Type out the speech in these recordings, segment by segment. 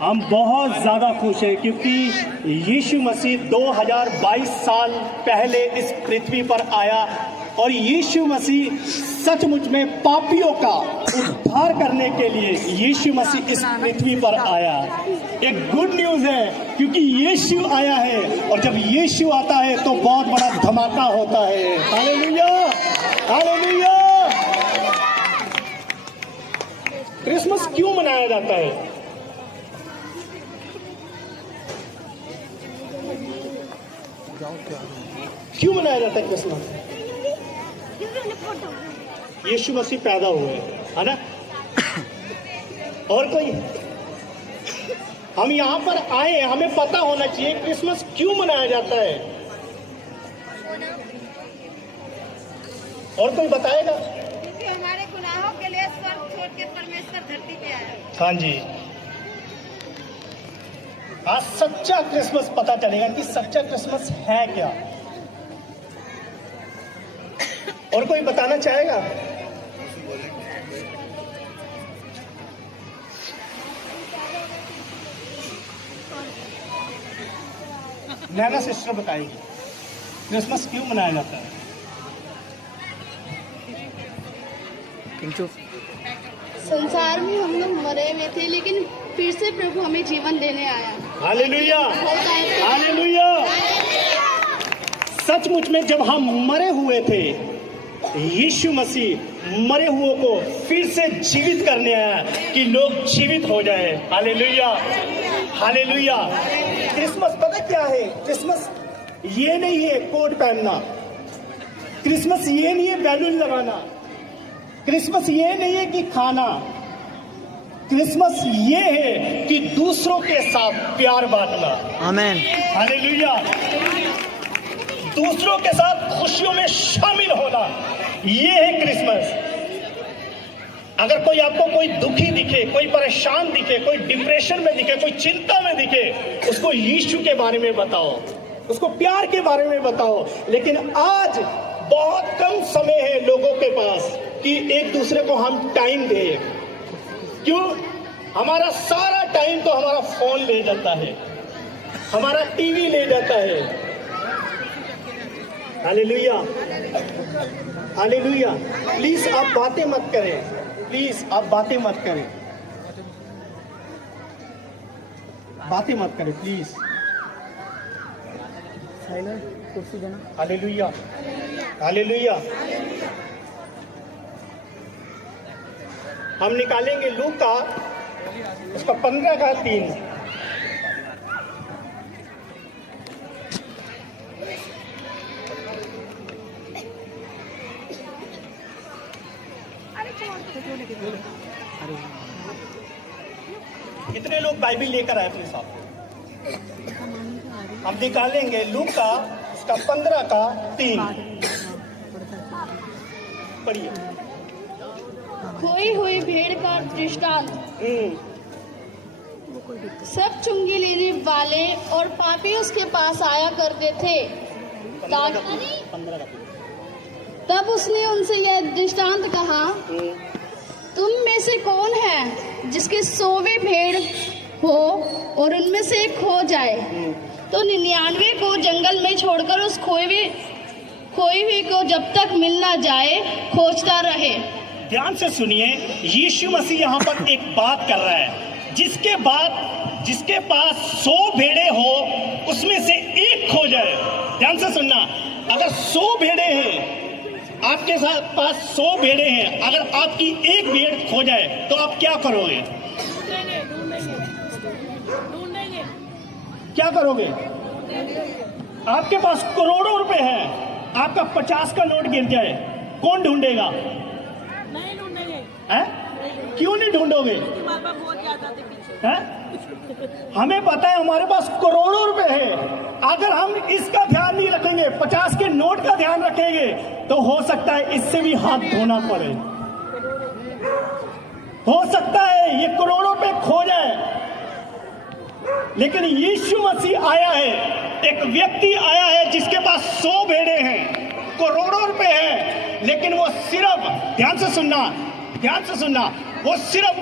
हम बहुत ज़्यादा खुश हैं क्योंकि यीशु मसीह 2022 साल पहले इस पृथ्वी पर आया और यीशु मसीह सचमुच में पापियों का उद्धार करने के लिए यीशु मसीह इस पृथ्वी पर आया। एक गुड न्यूज़ है क्योंकि यीशु आया है और जब यीशु आता है तो बहुत बड़ा धमाका होता है। Hallelujah, hallelujah. क्रिसमस क्यों मनाया जाता है? क्यों मनाया जाता है क्रिसमस? यीशु मसीह पैदा हुए, है ना? और कोई? हम यहाँ पर आए, हमें पता होना चाहिए क्रिसमस क्यों मनाया जाता है। और कोई बताएगा? क्योंकि हमारे गुनाहों के लिए स्वर्ग छोड़ के परमेश्वर धरती पे आया। हाँ जी, आज सच्चा क्रिसमस पता चलेगा कि सच्चा क्रिसमस है क्या। और कोई बताना चाहेगा? नैना सिस्टर बताएगी क्रिसमस क्यों मनाया जाता है। संसार में हम लोग मरे हुए थे लेकिन फिर से प्रभु हमें जीवन देने आया। Hallelujah, hallelujah. सचमुच में जब हम मरे हुए थे, यीशु मसीह मरे हुओं को फिर से जीवित करने आया कि लोग जीवित हो जाए। Hallelujah, hallelujah. क्रिसमस पता क्या है? क्रिसमस ये नहीं है कोट पहनना, क्रिसमस ये नहीं है बैलून लगाना, क्रिसमस ये नहीं है कि खाना, क्रिसमस ये है कि दूसरों के साथ प्यार बांटना। आमीन, हालेलुया। दूसरों के साथ खुशियों में शामिल होना, ये है क्रिसमस। अगर कोई आपको कोई दुखी दिखे, कोई परेशान दिखे, कोई डिप्रेशन में दिखे, कोई चिंता में दिखे, उसको यीशु के बारे में बताओ, उसको प्यार के बारे में बताओ। लेकिन आज बहुत कम समय है लोगों के पास कि एक दूसरे को हम टाइम दें। क्यों? हमारा सारा टाइम तो हमारा फोन ले जाता है, हमारा टीवी ले जाता है। Hallelujah, hallelujah. प्लीज आप बातें मत करें, प्लीज आप बातें मत करें, बातें मत करें प्लीज। कुर्सी देना। Hallelujah, hallelujah. हम निकालेंगे लूका उसका 15:3। कितने लोग बाइबिल लेकर आए अपने साथ? हम निकालेंगे लूका उसका 15:3। पढ़िए। खोई हुई भेड़ का दृष्टांत। सब चुंगी लेने वाले और पापी उसके पास आया करते थे। तब उसने उनसे यह दृष्टांत कहा, तुम में से कौन है जिसके 100 भेड़ हो और उनमें से एक खो जाए तो 99 को जंगल में छोड़कर उस खोई हुई को जब तक मिल ना जाए खोजता रहे। ध्यान से सुनिए, यीशु मसीह यहाँ पर एक बात कर रहा है। जिसके पास 100 भेड़े हो उसमें से एक खो जाए। ध्यान से सुनना, अगर 100 भेड़े हैं, आपके साथ पास 100 भेड़े हैं, अगर आपकी एक भेड़ खो जाए तो आप क्या करोगे? क्या करोगे? आपके पास करोड़ों रुपए हैं, आपका 50 का नोट गिर जाए, कौन ढूंढेगा? नहीं ढूंढेंगे। क्यों नहीं ढूंढोगे? हमें पता है हमारे पास करोड़ों रुपए हैं। अगर हम इसका ध्यान नहीं रखेंगे, 50 के नोट का ध्यान रखेंगे, तो हो सकता है इससे भी हाथ धोना पड़े। हो सकता है ये करोड़ों रुपए खो जाए। लेकिन यीशु मसीह आया है, एक व्यक्ति आया है जिसके पास 100 भेड़े हैं, करोड़ों रुपए हैं, लेकिन वो सिर्फ, ध्यान से सुनना, वो सिर्फ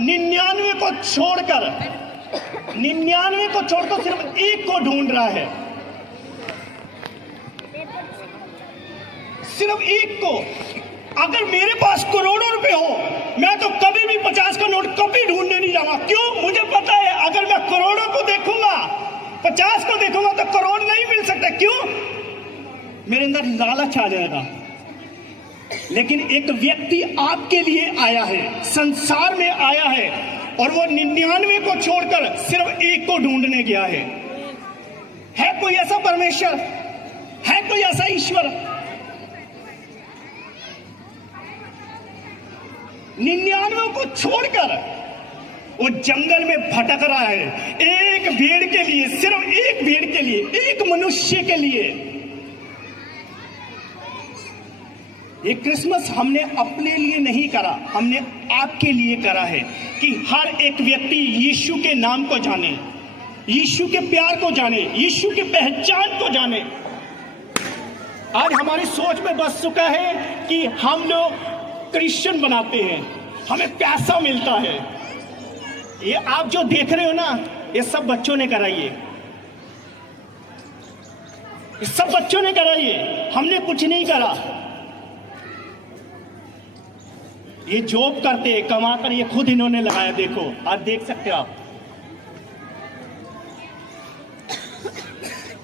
99 को छोड़कर 99 को छोड़कर सिर्फ एक को ढूंढ रहा है, सिर्फ एक को। अगर मेरे पास करोड़ों रुपए हो, मैं तो कभी भी 50 का नोट कभी ढूंढने नहीं जाऊंगा। क्यों? मुझे पता है अगर मैं करोड़ों को देखूंगा, 50 को देखूंगा तो करोड़ नहीं मिल सकता। क्यों? मेरे अंदर लालच आ जाएगा। लेकिन एक व्यक्ति आपके लिए आया है, संसार में आया है, और वो 99 को छोड़कर सिर्फ एक को ढूंढने गया है। कोई ऐसा परमेश्वर? है कोई ऐसा ईश्वर? 99 को छोड़कर वो जंगल में भटक रहा है, एक भेड़ के लिए, सिर्फ एक भेड़ के लिए, एक मनुष्य के लिए। ये क्रिसमस हमने अपने लिए नहीं करा, हमने आपके लिए करा है कि हर एक व्यक्ति यीशु के नाम को जाने, यीशु के प्यार को जाने, यीशु की पहचान को जाने। आज हमारी सोच में बस चुका है कि हम लोग क्रिश्चियन बनाते हैं, हमें पैसा मिलता है। ये आप जो देख रहे हो ना, ये सब बच्चों ने कराई है, ये सब बच्चों ने कराई है, हमने कुछ नहीं करा। ये जॉब करते कमा कर ये खुद इन्होंने लगाया, देखो आज देख सकते हो आप।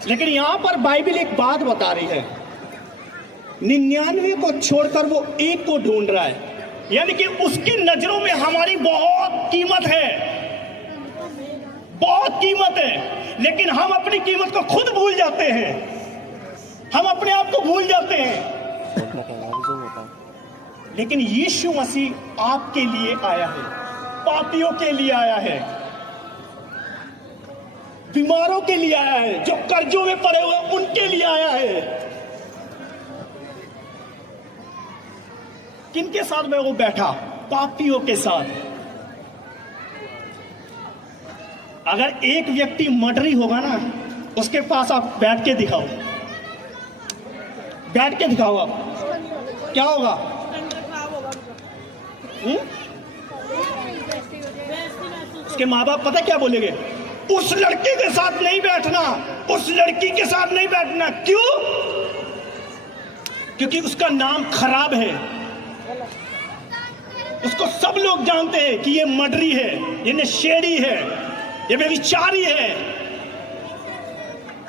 लेकिन यहां पर बाइबल एक बात बता रही है, 99 को छोड़कर वो एक को ढूंढ रहा है, यानी कि उसकी नजरों में हमारी बहुत कीमत है, बहुत कीमत है। लेकिन हम अपनी कीमत को खुद भूल जाते हैं, हम अपने आप को भूल जाते हैं। लेकिन यीशु मसीह आपके लिए आया है, पापियों के लिए आया है, बीमारों के लिए आया है, जो कर्जों में पड़े हुए उनके लिए आया है। किनके साथ में वो बैठा? पापियों के साथ। अगर एक व्यक्ति मर्डरी होगा ना, उसके पास आप बैठ के दिखाओ, बैठ के दिखाओ, आप क्या होगा? उसके माँ बाप पता क्या बोलेंगे? उस लड़के के साथ नहीं बैठना, उस लड़की के साथ नहीं बैठना। क्यों? क्योंकि उसका नाम खराब है, उसको सब लोग जानते हैं कि ये मर्डरी है, ये नशेड़ी है, ये व्यभिचारी है,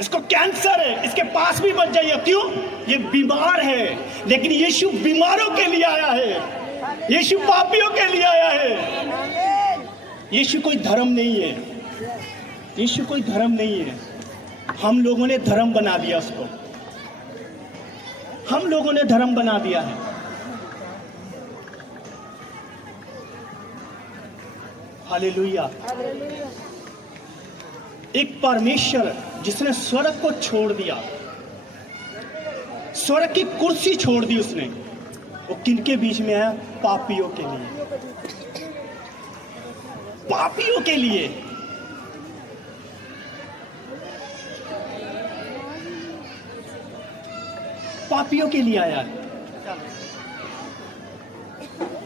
इसको कैंसर है, इसके पास भी मत जाइए। क्यों? ये बीमार है। लेकिन यीशु बीमारों के लिए आया है, यीशु पापियों के लिए आया है। यीशु कोई धर्म नहीं है, यीशु कोई धर्म नहीं है। हम लोगों ने धर्म बना दिया उसको, हम लोगों ने धर्म बना दिया है। हालेलुया। एक परमेश्वर जिसने स्वर्ग को छोड़ दिया, स्वर्ग की कुर्सी छोड़ दी उसने, वो किनके बीच में है? पापियों के लिए, पापियों के लिए। पापियों के लिए आया है।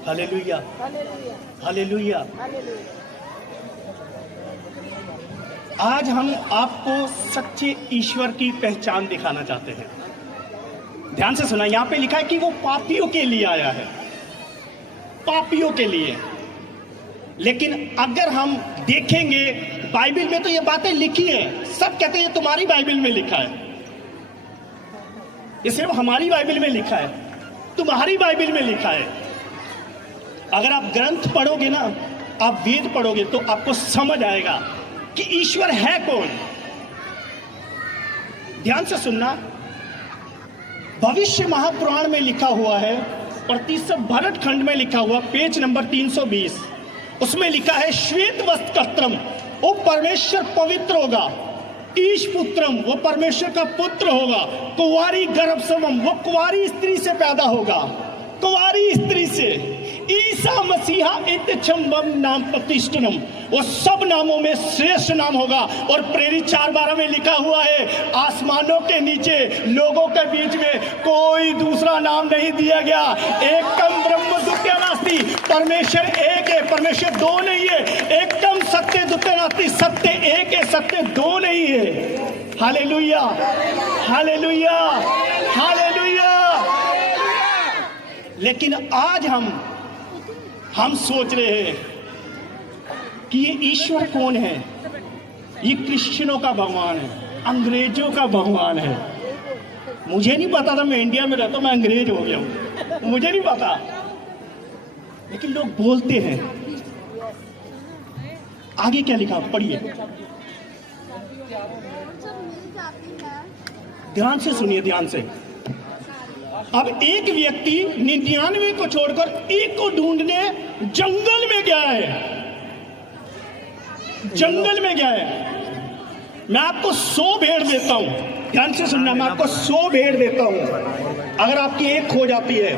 Hallelujah, hallelujah. आज हम आपको सच्चे ईश्वर की पहचान दिखाना चाहते हैं। ध्यान से सुना, यहां पे लिखा है कि वो पापियों के लिए आया है, पापियों के लिए। लेकिन अगर हम देखेंगे बाइबल में तो ये बातें लिखी हैं, सब कहते हैं तुम्हारी बाइबल में लिखा है, ये सिर्फ हमारी बाइबल में लिखा है, तुम्हारी बाइबल में लिखा है। अगर आप ग्रंथ पढ़ोगे ना, आप वेद पढ़ोगे, तो आपको समझ आएगा कि ईश्वर है कौन। ध्यान से सुनना, भविष्य महापुराण में लिखा हुआ है, प्रतिशत भरत खंड में लिखा हुआ, पेज नंबर 320, उसमें लिखा है श्वेत वस्त्रम, वो परमेश्वर पवित्र होगा, ईश पुत्रम, वो परमेश्वर का पुत्र होगा, कुंवारी गर्भसवम, वो कुंवारी स्त्री से पैदा होगा, कुंवारी स्त्री से। ईसा मसीहा इत्यक्षम नाम प्रतिष्ठनम, वो सब नामों में श्रेष्ठ नाम होगा। और प्रेरित 4:12 में लिखा हुआ है, आसमानों के नीचे लोगों के बीच में कोई दूसरा नाम नहीं दिया गया, एकम ब्रह्म द्वितीय नास्ति नास्ति, परमेश्वर एक है, परमेश्वर दो नहीं है। एकदम सत्य द्वितीय नास्ति, सत्य एक है, सत्य दो नहीं है। Hallelujah, hallelujah, hallelujah. लेकिन आज हम सोच रहे हैं कि ये ईश्वर कौन है? ये क्रिश्चियनों का भगवान है, अंग्रेजों का भगवान है। मुझे नहीं पता था, मैं इंडिया में रहता हूं, मैं अंग्रेज हो गया हूं, मुझे नहीं पता, लेकिन लोग बोलते हैं। आगे क्या लिखा पढ़िए, ध्यान से सुनिए, ध्यान से। अब एक व्यक्ति 99 को छोड़कर एक को ढूंढने जंगल में गया है, जंगल में गया है। मैं आपको 100 भेड़ देता हूं, ध्यान से सुनना, मैं आपको 100 भेड़ देता हूं। अगर आपकी एक खो जाती है,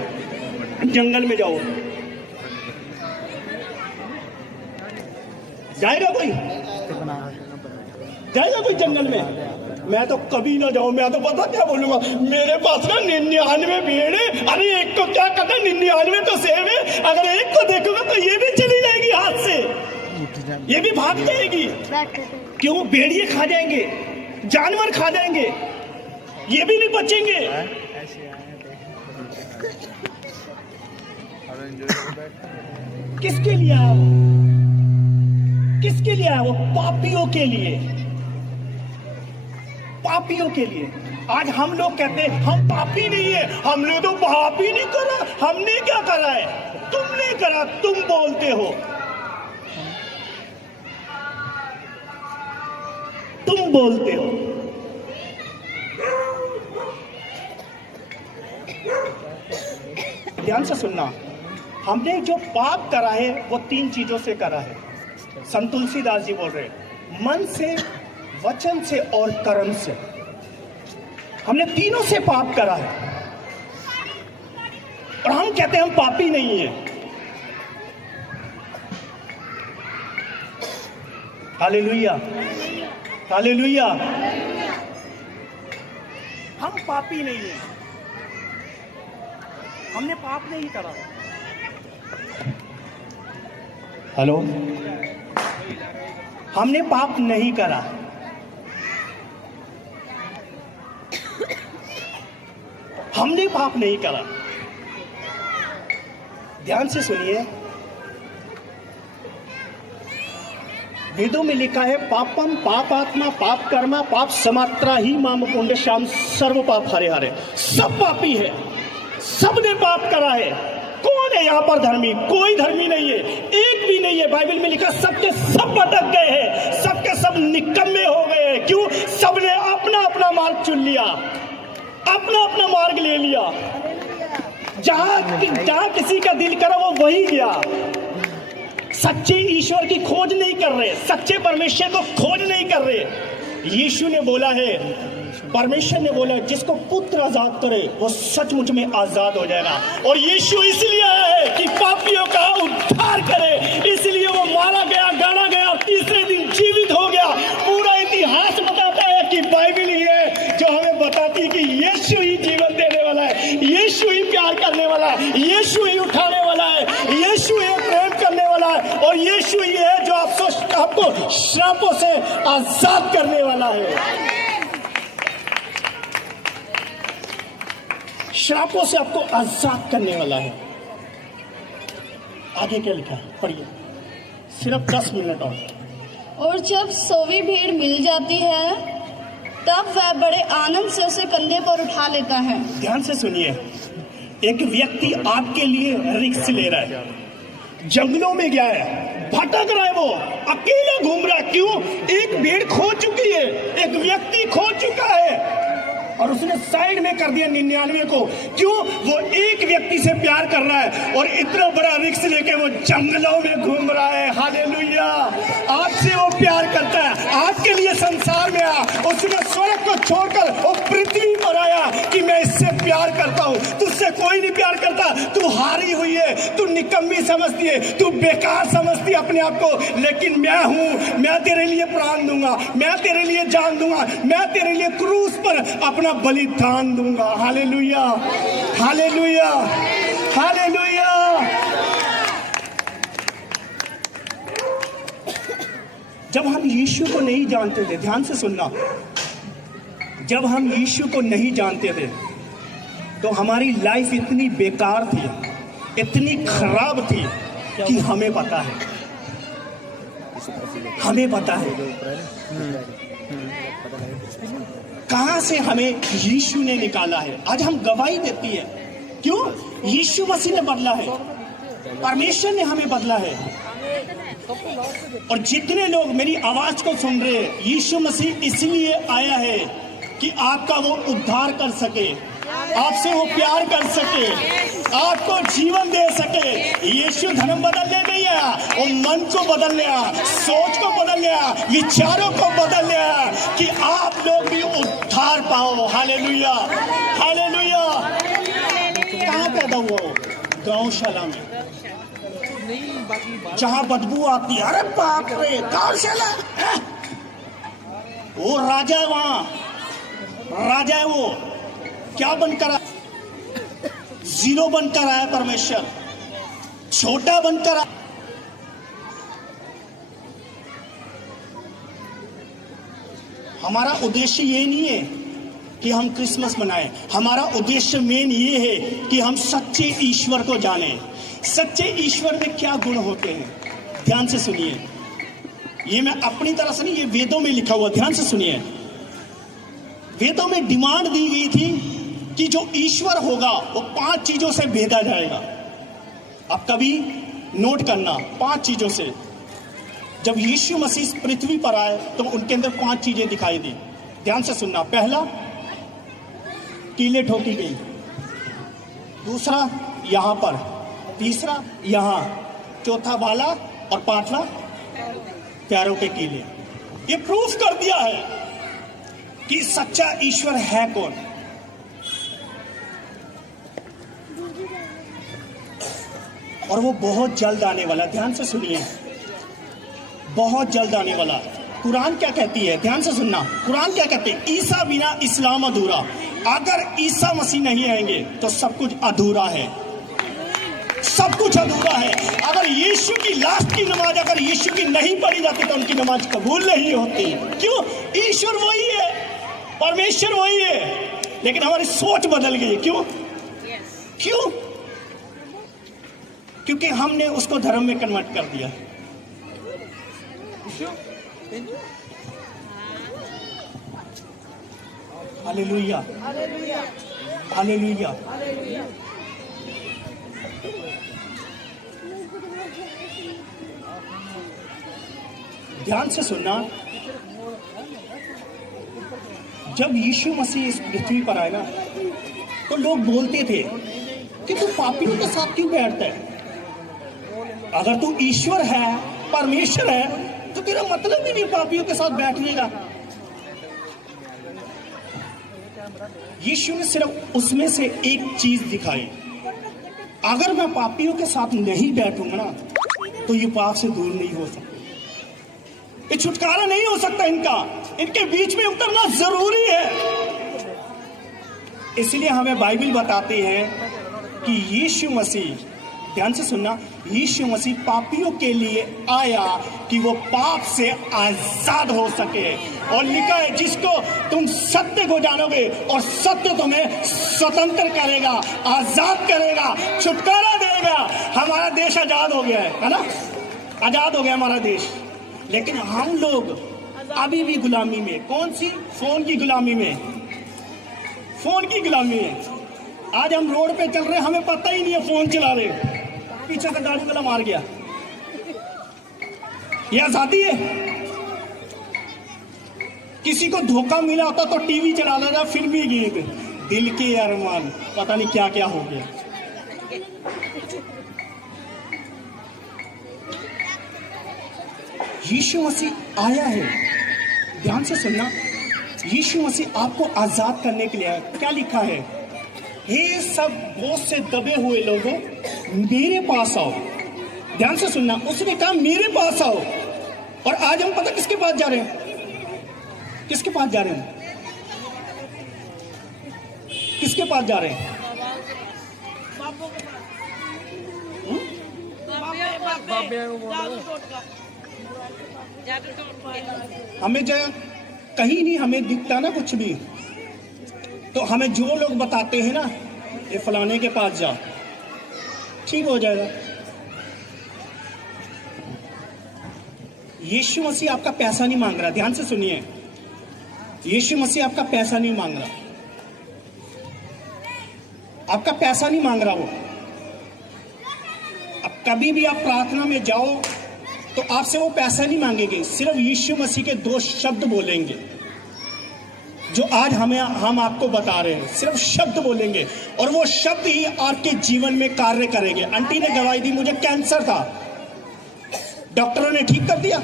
जंगल में जाओ, जाएगा कोई? जाएगा कोई जंगल में? मैं तो कभी ना जाऊं, मैं तो पता क्या बोलूंगा, मेरे पास ना 99 भेड़ है, अरे एक को क्या करना, 99 तो सेब है, अगर एक को देखूंगा तो ये भी चली जाएगी हाथ से, ये भी भाग जाएगी। क्यों? भेड़िए खा जाएंगे, जानवर खा जाएंगे, ये भी नहीं बचेंगे। किसके लिए आया? किसके लिए आया? वो पापियों के लिए, पापियों के लिए। आज हम लोग कहते हैं हम पापी नहीं है, हमने तो पाप ही नहीं करा। हमने क्या करा है? तुमने करा, तुम बोलते हो, तुम बोलते हो। ध्यान से सुनना, हमने जो पाप करा है वो 3 चीजों से करा है। संत तुलसीदास जी बोल रहे, मन से, वचन से और कर्म से। हमने तीनों से पाप करा है और हम कहते हैं हम पापी नहीं है। Hallelujah, hallelujah. हम पापी नहीं है, हमने पाप नहीं करा। हेलो, हमने पाप नहीं करा। हमने पाप नहीं करा। ध्यान से सुनिए, वेदों में लिखा है, पापम पापात्मा पाप कर्मा पाप समात्रा ही माम पुण्य श्याम सर्व पाप हरे हरे। सब पापी है, सबने पाप करा है। कौन है यहाँ पर धर्मी? कोई धर्मी नहीं है, एक भी नहीं है। बाइबल में लिखा सबके सब भटक गए हैं, सबके सब निकम्मे हो गए हैं। क्यों? सबने अपना अपना मार्ग चुन लिया, अपना अपना मार्ग ले लिया। जहां किसी का दिल करा वो वही गया। सच्चे ईश्वर की खोज नहीं कर रहे, सच्चे परमेश्वर को खोज नहीं कर रहे। यीशु ने बोला है, परमेश्वर ने बोला, जिसको पुत्र आजाद करे वो सचमुच में आजाद हो जाएगा। और यीशु इसलिए आया है कि पापियों का उद्धार करे, इसलिए वो मारा गया, गाड़ा गया, तीसरे दिन जीवित हो गया। पूरा इतिहास बताता है कि बाइबल ही है जो हमें बताती है कि यीशु ही जीवन देने वाला है, यीशु ही प्यार करने वाला है, यीशु ही उठाने वाला है, यीशु ही प्रेम करने वाला है, और यीशु ही है जो आपको श्रापों से आजाद करने वाला है। श्रापों से आपको आजाद करने वाला है। आगे क्या लिखा है पढ़िए, सिर्फ 10 मिनट और जब 100वीं भेड़ मिल जाती है तब वह बड़े आनंद से उसे कंधे पर उठा लेता है। ध्यान से सुनिए, एक व्यक्ति आपके लिए रिस्क ले रहा है, जंगलों में गया है, भटक रहा है, वो अकेला घूम रहा है। क्यों? एक भेड़ खो चुकी है, एक व्यक्ति खो चुका है और उसने साइड में कर दिया 99 को। क्यों? वो एक व्यक्ति से प्यार कर रहा है और इतना बड़ा रिस्क लेके वो जंगलों में घूम रहा है। हालेलुया, आपसे वो प्यार करता है, आपके लिए संसार में आया, उसने स्वर्ग को छोड़कर वो पृथ्वी पर आया कि मैं इससे प्यार करता हूँ। तुझसे कोई नहीं प्यार करता, तू हारी हुई है, तू निकम्मी समझती है, तू बेकार समझती है अपने आप को, लेकिन मैं हूँ, मैं तेरे लिए प्राण दूंगा, मैं तेरे लिए जान दूंगा, मैं तेरे लिए क्रूस पर अपना बलिदान दूंगा। हालेलुया, हालेलुया, हालेलुया, जब हम यीशु को नहीं जानते थे, ध्यान से सुनना, जब हम यीशु को नहीं जानते थे तो हमारी लाइफ इतनी बेकार थी, इतनी खराब थी कि हमें पता है, हमें पता है कहां से हमें यीशु ने निकाला है। आज हम गवाही देती है, क्यों? यीशु मसीह ने बदला है, परमेश्वर ने हमें बदला है। और जितने लोग मेरी आवाज को सुन रहे हैं, यीशु मसीह इसलिए आया है कि आपका वो उद्धार कर सके, आपसे वो प्यार कर सके, आपको जीवन दे सके। यीशु धर्म बदलने नहीं आया, वो मन को बदलने आया, सोच को बदलने आया, विचारों को बदलने आया कि आप लोग भी उद्धार पाओ। Hallelujah, hallelujah. कहाँ पैदा हुआ हो? गौशाला में, जहां बदबू आती है। अरे बाप रे, गौशाला। वो राजा, वहां राजा है, वो क्या बनकर आया? जीरो बनकर आया परमेश्वर, छोटा बनकर आया। हमारा उद्देश्य ये नहीं है कि हम क्रिसमस मनाएं, हमारा उद्देश्य मेन ये है कि हम सच्चे ईश्वर को जानें। सच्चे ईश्वर में क्या गुण होते हैं? ध्यान से सुनिए, ये मैं अपनी तरह से नहीं, ये वेदों में लिखा हुआ, ध्यान से सुनिए। वेदों में डिमांड दी गई थी कि जो ईश्वर होगा वो 5 चीजों से भेदा जाएगा। अब कभी नोट करना, 5 चीजों से। जब यीशु मसीह पृथ्वी पर आए तो उनके अंदर 5 चीजें दिखाई दी। ध्यान से सुनना। पहला, कीलें ठोकी गई। दूसरा, यहां पर। तीसरा, यहां। चौथा, बाला। और 5वां, पैरों के कीले। ये प्रूफ कर दिया है कि सच्चा ईश्वर है कौन। और वो बहुत जल्द आने वाला। ध्यान से सुनिए, बहुत जल्द आने वाला। कुरान क्या कहती है? ध्यान से सुनना, कुरान क्या कहती है? ईसा बिना इस्लाम अधूरा। अगर ईसा मसीह नहीं आएंगे तो सब कुछ अधूरा है, सब कुछ अधूरा है। अगर यीशु की लास्ट की नमाज अगर यीशु की नहीं पढ़ी जाती तो उनकी नमाज कबूल नहीं होती। क्यों? ईश्वर वही है, परमेश्वर वही है, लेकिन हमारी सोच बदल गई। क्यों? क्यों? क्योंकि हमने उसको धर्म में कन्वर्ट कर दिया। Hallelujah, hallelujah. ध्यान से सुनना, जब यीशु मसीह इस पृथ्वी पर आएगा तो लोग बोलते थे कि तू पापियों के साथ क्यों बैठता है? अगर तू ईश्वर है, परमेश्वर है, तो तेरा मतलब ही नहीं पापियों के साथ बैठने का। यीशु ने सिर्फ उसमें से एक चीज दिखाई, अगर मैं पापियों के साथ नहीं बैठूंगा ना तो ये पाप से दूर नहीं हो सकते, ये छुटकारा नहीं हो सकता इनका, इनके बीच में उतरना जरूरी है। इसलिए हमें बाइबल बताती है कि यीशु मसीह, ध्यान से सुनना, यीशु मसीह पापियों के लिए आया कि वो पाप से आजाद हो सके। और लिखा है, जिसको तुम सत्य को जानोगे और सत्य तुम्हें स्वतंत्र करेगा, आजाद करेगा, छुटकारा देगा। हमारा देश आजाद हो गया है ना? आजाद हो गया हमारा देश, लेकिन हम लोग अभी भी गुलामी में। कौन सी? फोन की गुलामी में, फोन की गुलामी में। आज हम रोड पे चल रहे हैं, हमें पता ही नहीं है फोन चला रहे, पीछे से गाड़ी वाला मार गया। यह आजादी है? किसी को धोखा मिला होता तो टीवी चला लेता, फिर भी गीत दिल के अरमान, पता नहीं क्या क्या हो गया। यीशु मसीह आया है, ध्यान से सुनना, यीशु मसीह आपको आजाद करने के लिए आया। क्या लिखा है? हे सब बोझ से दबे हुए लोगों, मेरे पास आओ। ध्यान से सुनना, उसने कहा मेरे पास आओ। और आज हम पता किसके पास जा रहे हैं? किसके पास जा रहे हैं? किसके पास जा रहे हैं? हमें जो कहीं नहीं हमें दिखता ना कुछ भी, तो हमें जो लोग बताते हैं ना ये फलाने के पास जा, ठीक हो जाएगा। यीशु मसीह आपका पैसा नहीं मांग रहा, ध्यान से सुनिए। यीशु मसीह आपका पैसा नहीं मांग रहा, आपका पैसा नहीं मांग रहा वो। अब कभी भी आप प्रार्थना में जाओ तो आपसे वो पैसा नहीं मांगेंगे, सिर्फ यीशु मसीह के 2 शब्द बोलेंगे जो आज हम आपको बता रहे हैं। सिर्फ शब्द बोलेंगे और वो शब्द ही आपके जीवन में कार्य करेंगे। आंटी ने गवाही दी, मुझे कैंसर था, डॉक्टरों ने ठीक कर दिया,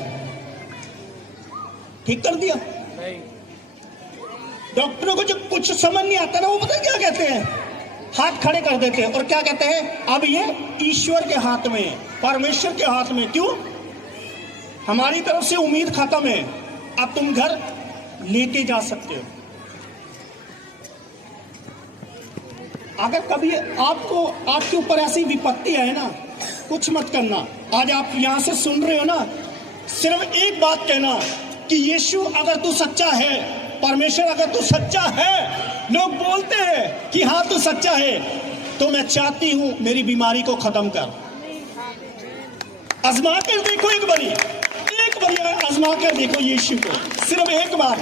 ठीक कर दिया। डॉक्टरों को जो कुछ समझ नहीं आता ना, वो पता है क्या कहते हैं, हाथ खड़े कर देते हैं और क्या कहते हैं, अब ये ईश्वर के हाथ में, परमेश्वर के हाथ में। क्यों? हमारी तरफ से उम्मीद खत्म है, अब तुम घर लेके जा सकते हो। अगर कभी आपको आपके ऊपर ऐसी विपत्ति है ना, कुछ मत करना। आज आप यहां से सुन रहे हो ना, सिर्फ एक बात कहना कि यीशु अगर तू सच्चा है, परमेश्वर अगर तू सच्चा है, लोग बोलते हैं कि हाँ तू सच्चा है, तो मैं चाहती हूं मेरी बीमारी को खत्म कर। आजमा कर देखो एक बारी आजमा कर देखो यीशु को, सिर्फ एक बार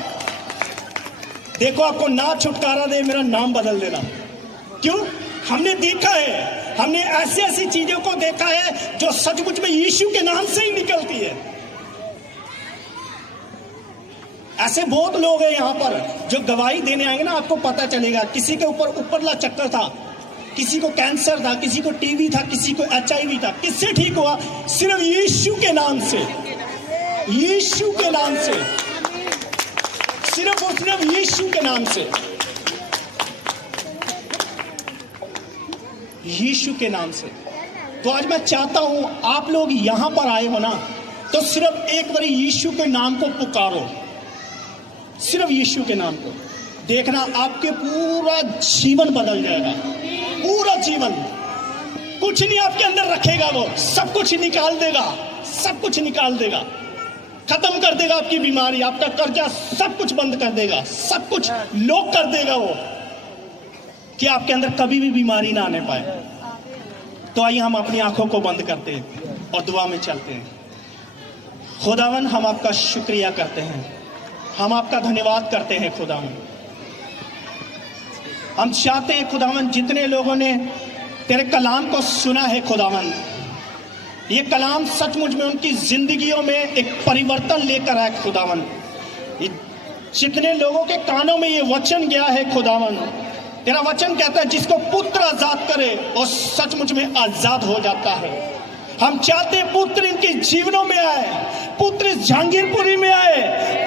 देखो, आपको ना छुटकारा दे, मेरा नाम बदल देना। क्यों? हमने देखा है, हमने ऐसी ऐसी चीजों को देखा है जो सचमुच में यीशु के नाम से ही निकलती है। ऐसे बहुत लोग हैं यहाँ पर जो गवाही देने आएंगे ना, आपको पता चलेगा। किसी के ऊपर उपरला चक्कर था, किसी को कैंसर था, किसी को टीबी था, किसी को HIV था, किससे ठीक हुआ? सिर्फ यीशु के नाम से, यीशु के नाम से, सिर्फ और सिर्फ यीशु के नाम से, यीशु के नाम से। तो आज मैं चाहता हूं आप लोग यहां पर आए हो ना, तो सिर्फ एक बार यीशु के नाम को पुकारो, सिर्फ यीशु के नाम को। देखना आपके पूरा जीवन बदल जाएगा, पूरा जीवन। कुछ नहीं आपके अंदर रखेगा, वो सब कुछ निकाल देगा, सब कुछ निकाल देगा, खत्म कर देगा आपकी बीमारी, आपका कर्जा, सब कुछ बंद कर देगा, सब कुछ लॉक कर देगा वो, कि आपके अंदर कभी भी बीमारी ना आने पाए। तो आइए हम अपनी आंखों को बंद करते हैं और दुआ में चलते हैं। खुदावन, हम आपका शुक्रिया करते हैं, हम आपका धन्यवाद करते हैं खुदावन। हम चाहते हैं खुदावन, जितने लोगों ने तेरे कलाम को सुना है खुदावन, ये कलाम सचमुच में उनकी जिंदगियों में एक परिवर्तन लेकर आए खुदावन। जितने लोगों के कानों में ये वचन गया है खुदावन, तेरा वचन कहता है जिसको पुत्र आजाद करे वो सचमुच में आजाद हो जाता है। हम चाहते हैं पुत्र इनके जीवनों में आए, पुत्र इस जहांगीरपुरी में आए,